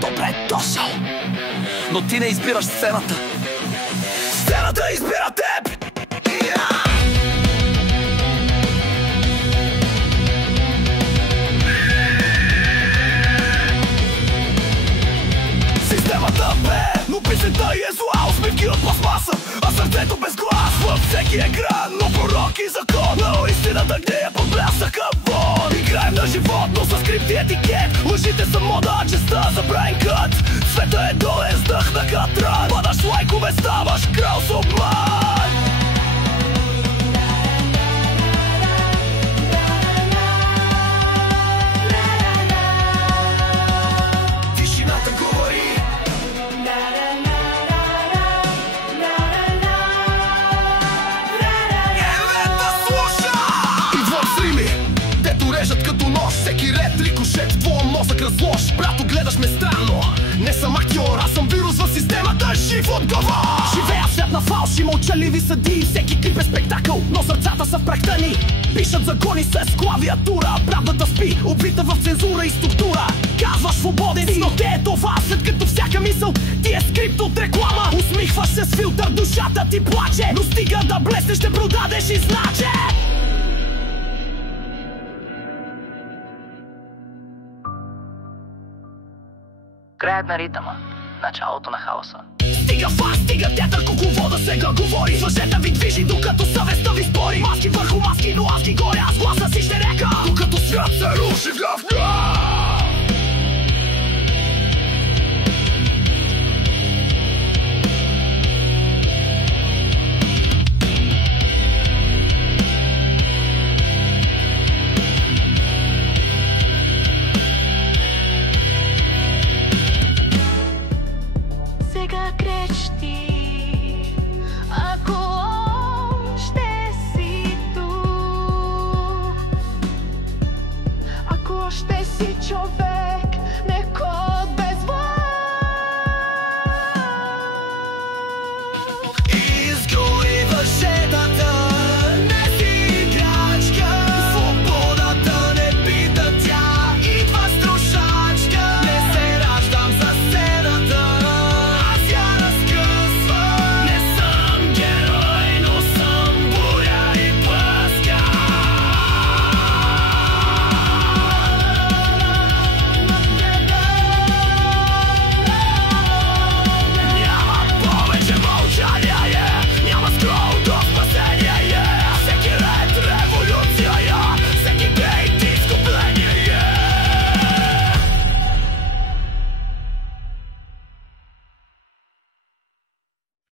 добре дошъл. Но ти не избираш сцената, сцената избира теб. Системата бе, но песента е зла. Усмивки от пластмаса, а сърцето без глас. Във всеки екран, но пророк и закон. Но истината гние под блясъка вон. Играем на живот, но с скрипт и етикет. Лъжите са мода, честа за брайн кът. Света е долен, сдъх на катран. Падаш лайкове, ставаш крал с обман. Тишината говори. Режат като нож, всеки ред рикошет в твоя мозък разлож. Брато, гледаш ме странно, не съм актьор, аз съм вирус в системата, жив отговор. Живея в свят на фалши, мълчаливи съдии. Всеки клип е спектакъл, но сърцата са в прахта ни. Пишат закони с клавиатура, правдата спи, убита в цензура и структура. Казваш свободен си, но те е това, след като всяка мисъл ти е скрипт от реклама. Усмихваш се с филтър, душата ти плаче, но стига да блеснеш, ще продадеш и значе. Краят на ритъма, началото на хаоса. Стига фас, стига театър, кукловода сега говори. Лъжета ви движи, докато съвестта ви спори. Маски върху маски, но аз ги горя, аз гласа си ще река, докато свят се руши в гъвка. Сега крещи, ако още си тук, ако още си човек.